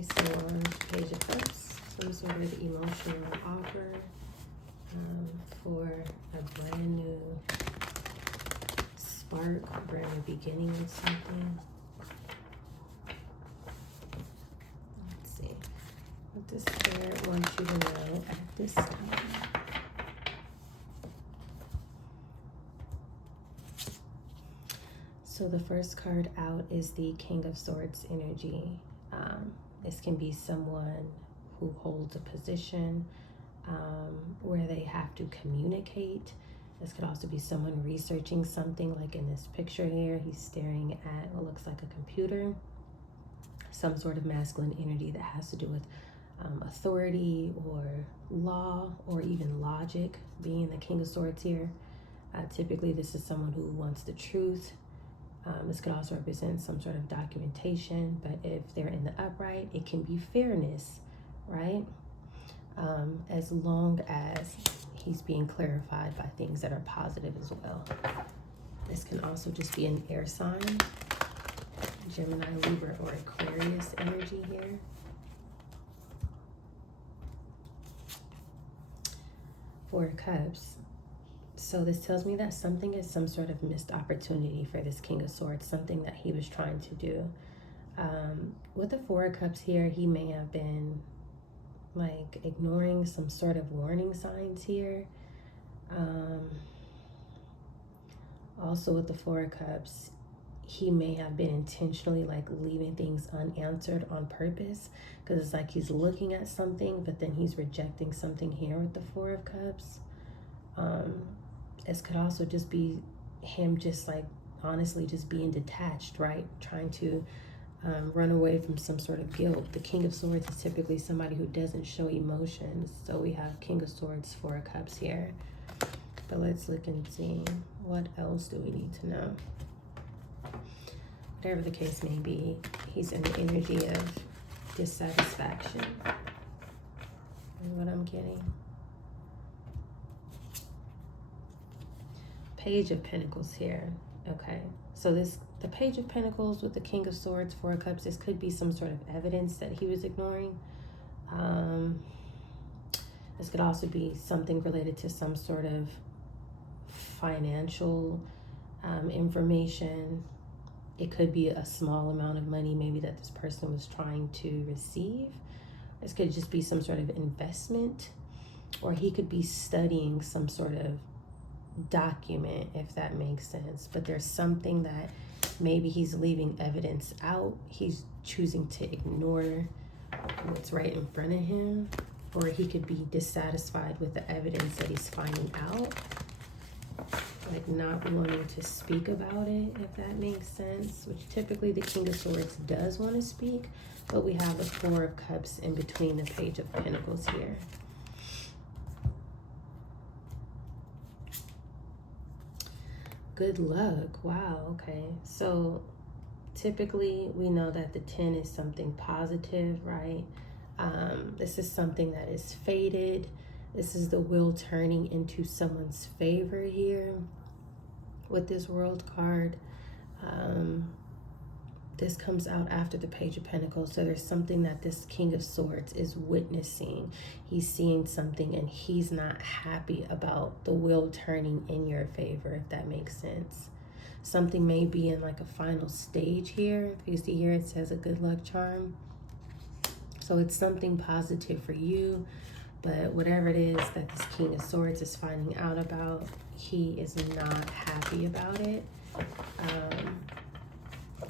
So on Page of Cups, some sort of emotional offer for a brand new spark, a brand new beginning with something. Let's see what the Spirit wants you to know at this time. So the first card out is the King of Swords energy. This can be someone who holds a position where they have to communicate. This could also be someone researching something, like in this picture here, he's staring at what looks like a computer. Some sort of masculine energy that has to do with authority or law or even logic, being the King of Swords here. Typically, this is someone who wants the truth. This could also represent some sort of documentation, but if they're in the upright, it can be fairness, right? As long as he's being clarified by things that are positive as well. This can also just be an air sign, Gemini, Libra, or Aquarius energy here. Four of Cups. So this tells me that something is some sort of missed opportunity for this King of Swords, something that he was trying to do. With the Four of Cups here, he may have been like ignoring some sort of warning signs here. Also with the Four of Cups, he may have been intentionally like leaving things unanswered on purpose, because it's like he's looking at something, but then he's rejecting something here with the Four of Cups. This could also just be him just like honestly just being detached, right? Trying to run away from some sort of guilt. The King of Swords is typically somebody who doesn't show emotions. So we have King of Swords, Four of Cups here. But let's look and see, what else do we need to know? Whatever the case may be, he's in the energy of dissatisfaction. Is what I'm getting. Page of Pentacles here. Okay, so the Page of Pentacles with the King of Swords, Four of Cups, this could be some sort of evidence that he was ignoring. This could also be something related to some sort of financial information. It could be a small amount of money maybe that this person was trying to receive. This could just be some sort of investment, or he could be studying some sort of document, if that makes sense. But there's something that maybe he's leaving evidence out. He's choosing to ignore what's right in front of him, or he could be dissatisfied with the evidence that he's finding out, like not wanting to speak about it, if that makes sense. Which typically the King of Swords does want to speak, but we have the Four of Cups in between the Page of Pentacles here. Good luck. Wow. Okay. So typically we know that the 10 is something positive, right? This is something that is fated. This is the wheel turning into someone's favor here with this World card. This comes out after the Page of Pentacles. So there's something that this King of Swords is witnessing. He's seeing something and he's not happy about the wheel turning in your favor, if that makes sense. Something may be in like a final stage here. If you see here, it says a good luck charm. So it's something positive for you, but whatever it is that this King of Swords is finding out about, he is not happy about it.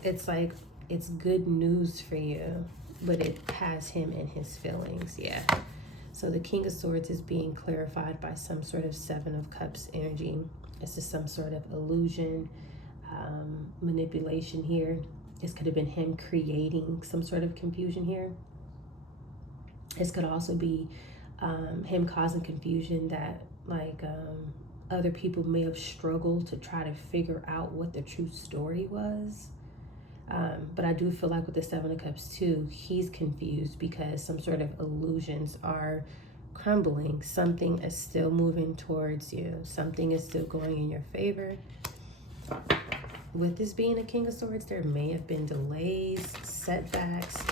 It's like it's good news for you, but it has him in his feelings. Yeah. So the King of Swords is being clarified by some sort of Seven of Cups energy. This is some sort of illusion, manipulation here. This could have been him creating some sort of confusion here. This could also be him causing confusion that like other people may have struggled to try to figure out what the true story was. But I do feel like with the Seven of Cups too, he's confused because some sort of illusions are crumbling. Something is still moving towards you. Something is still going in your favor. With this being a King of Swords, there may have been delays, setbacks,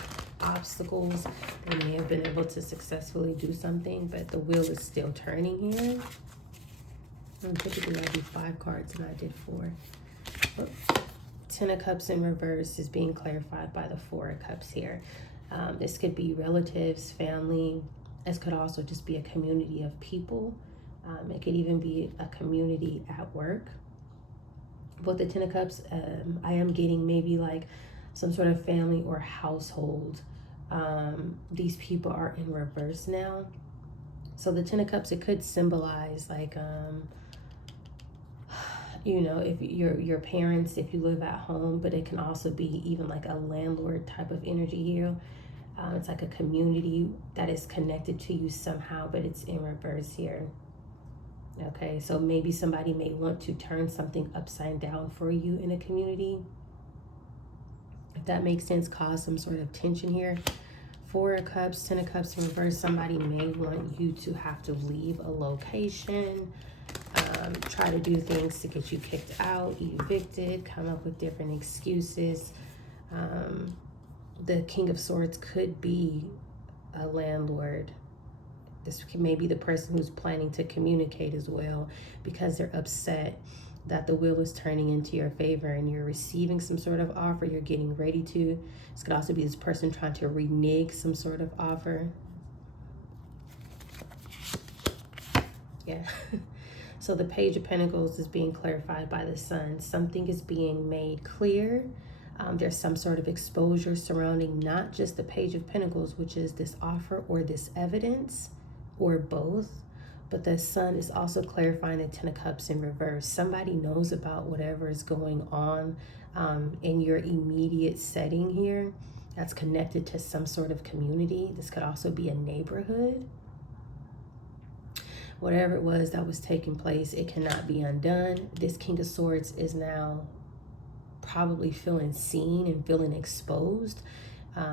obstacles. They may have been able to successfully do something, but the wheel is still turning here. And typically I do 5 cards and I did 4. Oops. 10 of Cups in reverse is being clarified by the 4 of Cups here. This could be relatives, family. This could also just be a community of people. It could even be a community at work. With the 10 of Cups, I am getting maybe like some sort of family or household. These people are in reverse now. So the 10 of Cups, it could symbolize like, you know, if your parents, if you live at home, but it can also be even like a landlord type of energy here. It's like a community that is connected to you somehow, but it's in reverse here. Okay, so maybe somebody may want to turn something upside down for you in a community. If that makes sense, cause some sort of tension here. 4 of Cups, 10 of Cups in reverse. Somebody may want you to have to leave a location, try to do things to get you kicked out, evicted, come up with different excuses. The King of Swords could be a landlord. This may be the person who's planning to communicate as well, because they're upset that the wheel is turning into your favor and you're receiving some sort of offer, you're getting ready to. This could also be this person trying to renege some sort of offer. Yeah. So the Page of Pentacles is being clarified by the Sun. Something is being made clear. There's some sort of exposure surrounding not just the Page of Pentacles, which is this offer or this evidence, or both, but the Sun is also clarifying the 10 of Cups in reverse. Somebody knows about whatever is going on in your immediate setting here that's connected to some sort of community. This could also be a neighborhood. Whatever it was that was taking place, it cannot be undone. This King of Swords is now probably feeling seen and feeling exposed.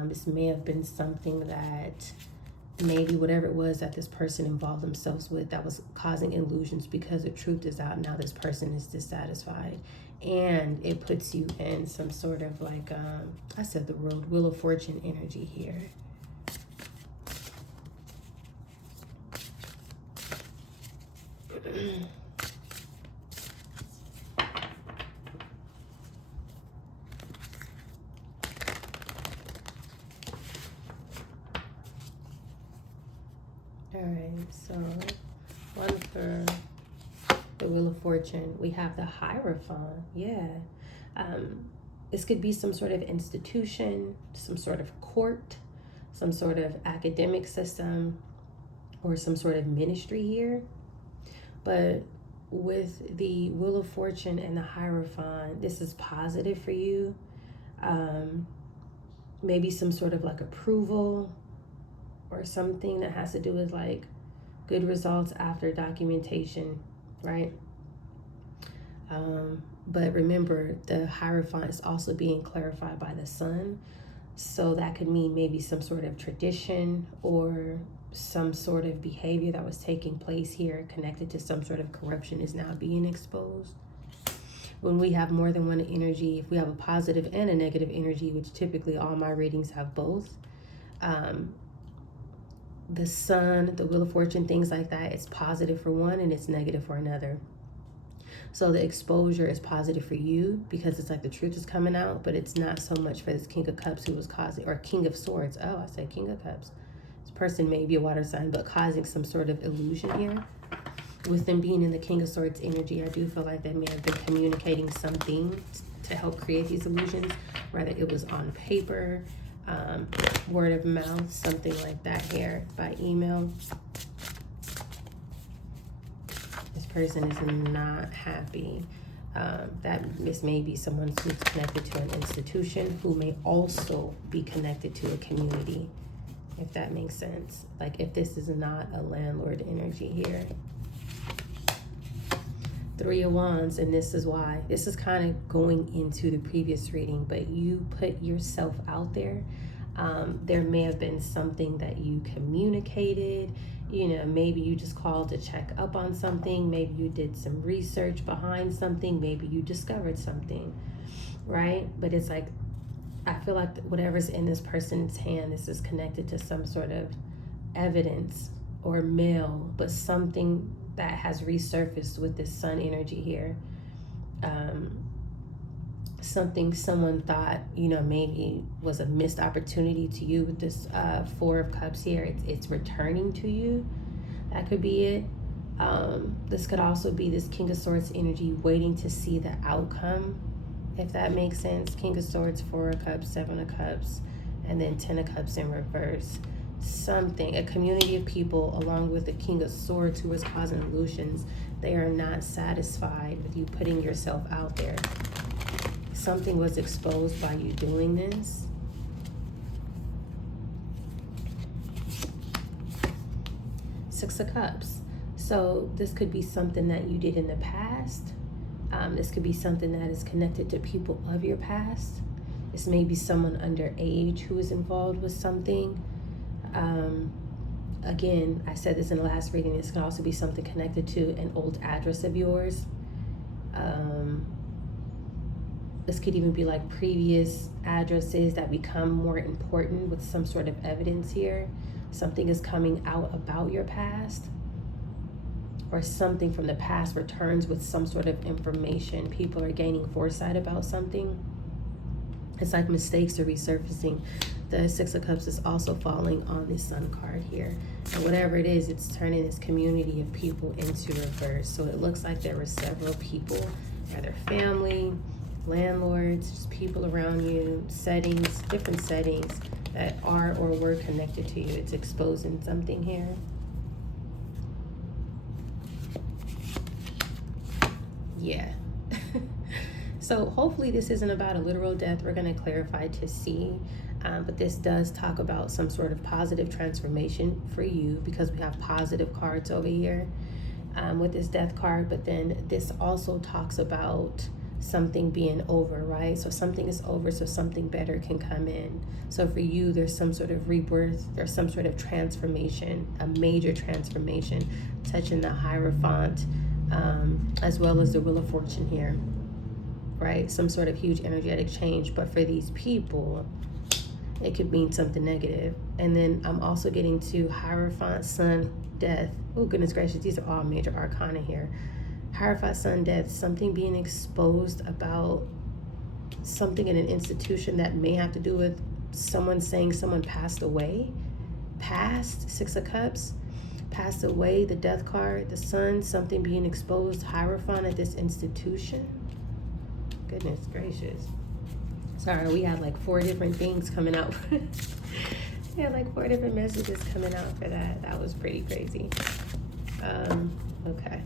This may have been something that maybe whatever it was that this person involved themselves with that was causing illusions, because the truth is out now. This person is dissatisfied, and it puts you in some sort of like, I said the World, Wheel of Fortune energy here. All right, so one for the Wheel of Fortune, we have the Hierophant. Yeah. This could be some sort of institution, some sort of court, some sort of academic system, or some sort of ministry here. But with the Wheel of Fortune and the Hierophant, this is positive for you. Maybe some sort of like approval, or something that has to do with like good results after documentation, right? But remember, the Hierophant is also being clarified by the Sun. So that could mean maybe some sort of tradition or some sort of behavior that was taking place here connected to some sort of corruption is now being exposed. When we have more than one energy, if we have a positive and a negative energy, which typically all my readings have both, the Sun, the Wheel of Fortune, things like that, it's positive for one and it's negative for another. So the exposure is positive for you because it's like the truth is coming out, but it's not so much for this King of Cups who was causing, or King of Swords. Oh, I said King of Cups. This person may be a water sign, but causing some sort of illusion here. With them being in the King of Swords energy, I do feel like they may have been communicating something to help create these illusions, whether it was on paper, word of mouth, something like that here, by email. This person is not happy. That this may be someone who's connected to an institution who may also be connected to a community, if that makes sense. Like if this is not a landlord energy here. 3 of Wands, and this is why. This is kind of going into the previous reading, but you put yourself out there. There may have been something that you communicated. You know, maybe you just called to check up on something. Maybe you did some research behind something. Maybe you discovered something, right? But it's like I feel like whatever's in this person's hand, this is connected to some sort of evidence or mail, but something that has resurfaced with this sun energy here. Something someone thought, maybe was a missed opportunity to you with this Four of Cups here. It's returning to you. That could be it. This could also be this King of Swords energy waiting to see the outcome, if that makes sense. King of Swords, Four of Cups, Seven of Cups, and then Ten of Cups in reverse. Something, a community of people along with the King of Swords who is causing illusions. They are not satisfied with you putting yourself out there. Something was exposed by you doing this. Six of Cups. So this could be something that you did in the past. This could be something that is connected to people of your past. This may be someone underage who is involved with something. Again, I said this in the last reading. This can also be something connected to an old address of yours. This could even be like previous addresses that become more important with some sort of evidence here. Something is coming out about your past, or something from the past returns with some sort of information. People are gaining foresight about something. It's like mistakes are resurfacing. The Six of Cups is also falling on the Sun card here. And whatever it is, it's turning this community of people into reverse. So it looks like there were several people, either family, landlords, just people around you, settings, different settings that are or were connected to you. It's exposing something here. Yeah. So hopefully this isn't about a literal death. We're going to clarify to see. But this does talk about some sort of positive transformation for you, because we have positive cards over here with this death card. But then this also talks about something being over, right? So something is over, so something better can come in. So for you, there's some sort of rebirth, there's some sort of transformation, a major transformation, touching the Hierophant, as well as the Wheel of Fortune here, right? Some sort of huge energetic change. But for these people, it could mean something negative. And then I'm also getting to Hierophant, Sun, Death. Oh, goodness gracious, these are all major arcana here. Hierophant, Sun, Death, something being exposed about something in an institution that may have to do with someone saying someone passed away. Past, Six of Cups, passed away, the Death card, the Sun, something being exposed, Hierophant at this institution. Goodness gracious. Sorry, we had like 4 different things coming out. We had like 4 different messages coming out for that. That was pretty crazy. Okay.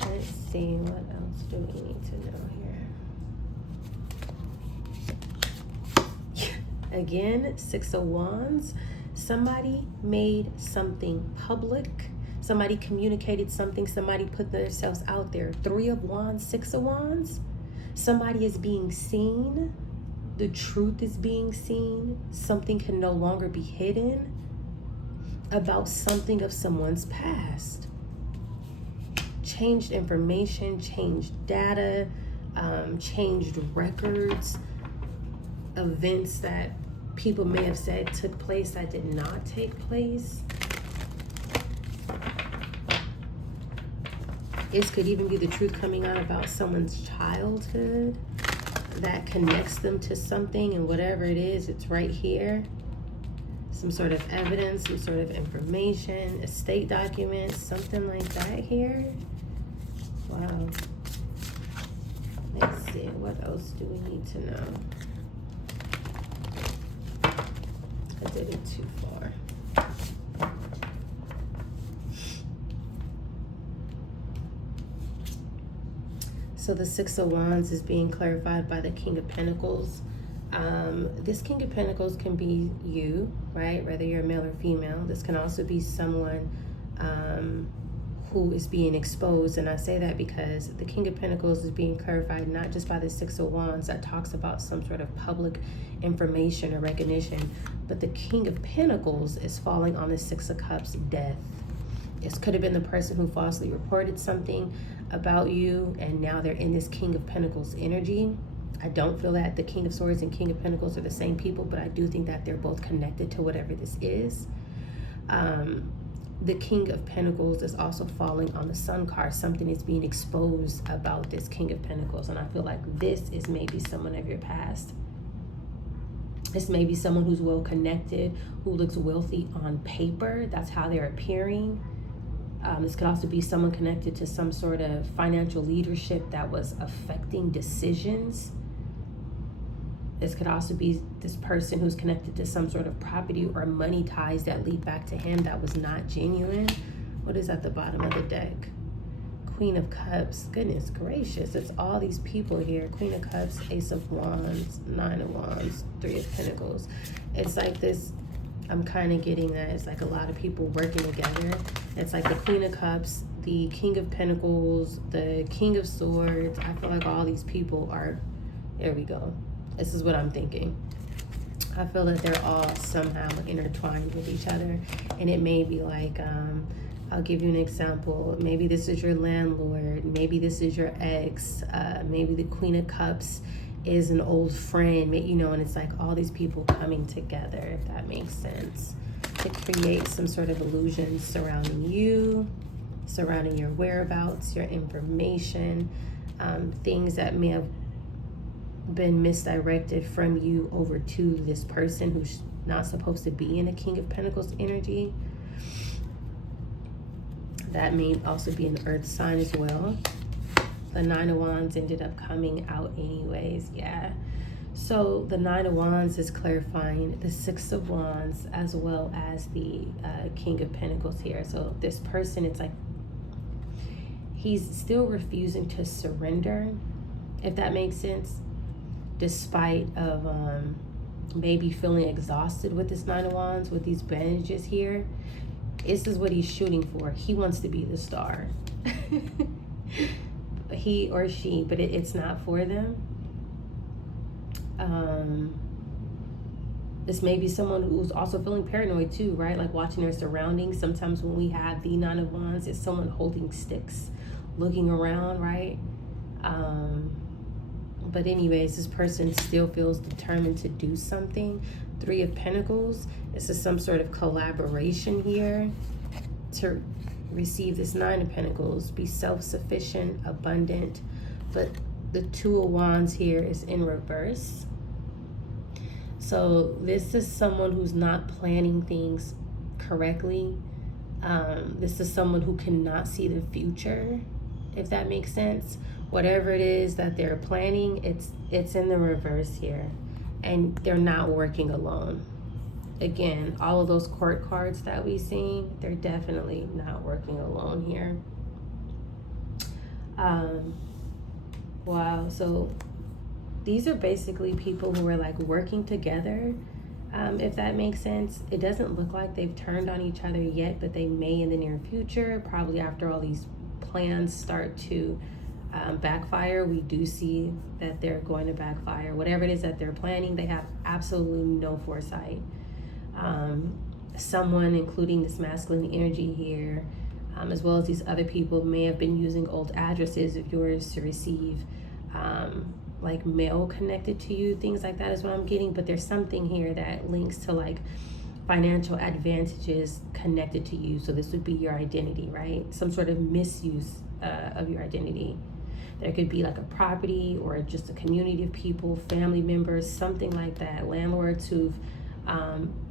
Let's see, what else do we need to know here? Again, Six of Wands. Somebody made something public. Somebody communicated something. Somebody put themselves out there. 3 of Wands, 6 of Wands. Somebody is being seen. The truth is being seen. Something can no longer be hidden about something of someone's past. Changed information, changed data, changed records, events that people may have said took place that did not take place. This could even be the truth coming out about someone's childhood that connects them to something, and whatever it is, it's right here. Some sort of evidence, some sort of information, estate documents, something like that here. Wow. Let's see, what else do we need to know? I did it too far. So the Six of Wands is being clarified by the King of Pentacles. This King of Pentacles can be you, right? Whether you're male or female. This can also be someone who is being exposed. And I say that because the King of Pentacles is being clarified not just by the Six of Wands that talks about some sort of public information or recognition, but the King of Pentacles is falling on the Six of Cups, death. This could have been the person who falsely reported something about you, and now they're in this King of Pentacles energy. I don't feel that the King of Swords and King of Pentacles are the same people, but I do think that they're both connected to whatever this is. The King of Pentacles is also falling on the Sun card. Something is being exposed about this King of Pentacles, and I feel like this is maybe someone of your past. This may be someone who's well connected, who looks wealthy on paper. That's how they're appearing. This could also be someone connected to some sort of financial leadership that was affecting decisions. This could also be this person who's connected to some sort of property or money ties that lead back to him that was not genuine. What is at the bottom of the deck? Queen of Cups. Goodness gracious, it's all these people here. Queen of Cups, Ace of Wands, Nine of Wands, Three of Pentacles. It's like this, I'm kind of getting that it's like a lot of people working together. It's like the Queen of Cups, the King of Pentacles, the King of Swords. I feel like all these people are, there we go. This is what I'm thinking. I feel that they're all somehow intertwined with each other. And it may be like, I'll give you an example. Maybe this is your landlord. Maybe this is your ex. Maybe the Queen of Cups is an old friend, you know, and it's like all these people coming together, if that makes sense, to create some sort of illusion surrounding you, surrounding your whereabouts, your information, things that may have been misdirected from you over to this person who's not supposed to be in a King of Pentacles energy. That may also be an earth sign as well. The Nine of Wands ended up coming out anyways, yeah. So the Nine of Wands is clarifying the Six of Wands as well as the King of Pentacles here. So this person, it's like he's still refusing to surrender, if that makes sense, despite of maybe feeling exhausted with this Nine of Wands, with these bandages here. This is what he's shooting for. He wants to be the star. He or she, but it's not for them. This may be someone who's also feeling paranoid too, right? Like watching their surroundings. Sometimes when we have the Nine of Wands, it's someone holding sticks, looking around, right? But anyways, this person still feels determined to do something. Three of Pentacles. This is some sort of collaboration here to receive this Nine of Pentacles. Be self-sufficient, abundant. But the Two of Wands here is in reverse. So this is someone who's not planning things correctly. This is someone who cannot see the future, if that makes sense. Whatever it is that they're planning, it's in the reverse here. And they're not working alone. Again, all of those court cards that we've seen, they're definitely not working alone here. Wow, so these are basically people who are like working together, if that makes sense. It doesn't look like they've turned on each other yet, but they may in the near future, probably after all these plans start to backfire. We do see that they're going to backfire. Whatever it is that they're planning, they have absolutely no foresight. Someone, including this masculine energy here, as well as these other people, may have been using old addresses of yours to receive like mail connected to you, things like that is what I'm getting. But there's something here that links to like financial advantages connected to you. So this would be your identity, right? Some sort of misuse of your identity. There could be like a property or just a community of people, family members, something like that. Landlords who've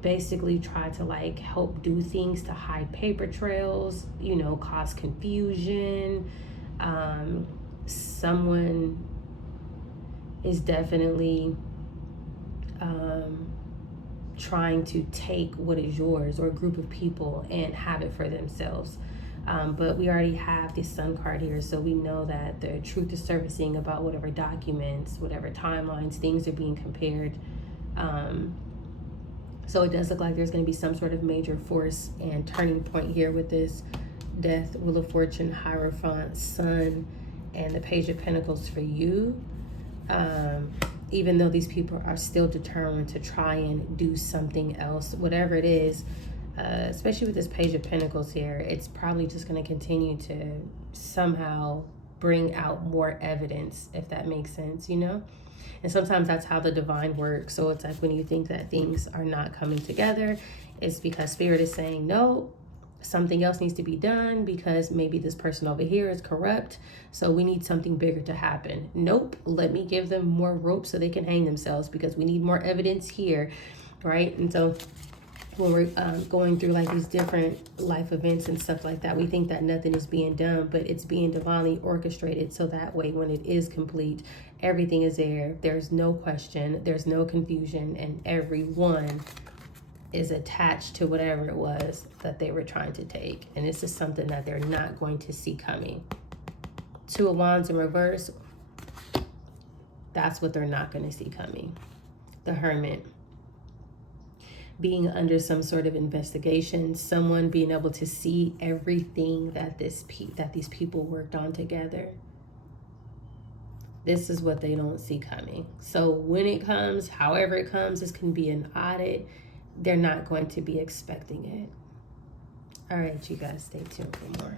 basically tried to like help do things to hide paper trails, you know, cause confusion. Someone is definitely trying to take what is yours, or a group of people, and have it for themselves. But we already have this Sun card here, so we know that the truth is surfacing about whatever documents, whatever timelines, things are being compared. So it does look like there's going to be some sort of major force and turning point here with this Death, Wheel of Fortune, Hierophant, Sun, and the Page of Pentacles for you. Even though these people are still determined to try and do something else, whatever it is, especially with this Page of Pentacles here, it's probably just going to continue to somehow bring out more evidence, if that makes sense, you know? And sometimes that's how the divine works. So it's like when you think that things are not coming together, it's because Spirit is saying, no, something else needs to be done because maybe this person over here is corrupt. So we need something bigger to happen. Nope, let me give them more rope so they can hang themselves because we need more evidence here, right? And so when we're going through like these different life events and stuff like that, we think that nothing is being done, but it's being divinely orchestrated. So that way, when it is complete, everything is there. There's no question, there's no confusion, and everyone is attached to whatever it was that they were trying to take. And this is something that they're not going to see coming. Two of Wands in reverse, that's what they're not going to see coming. The Hermit, being under some sort of investigation, someone being able to see everything that these people worked on together. This is what they don't see coming. So when it comes, however it comes, this can be an audit. They're not going to be expecting it. All right, you guys, stay tuned for more.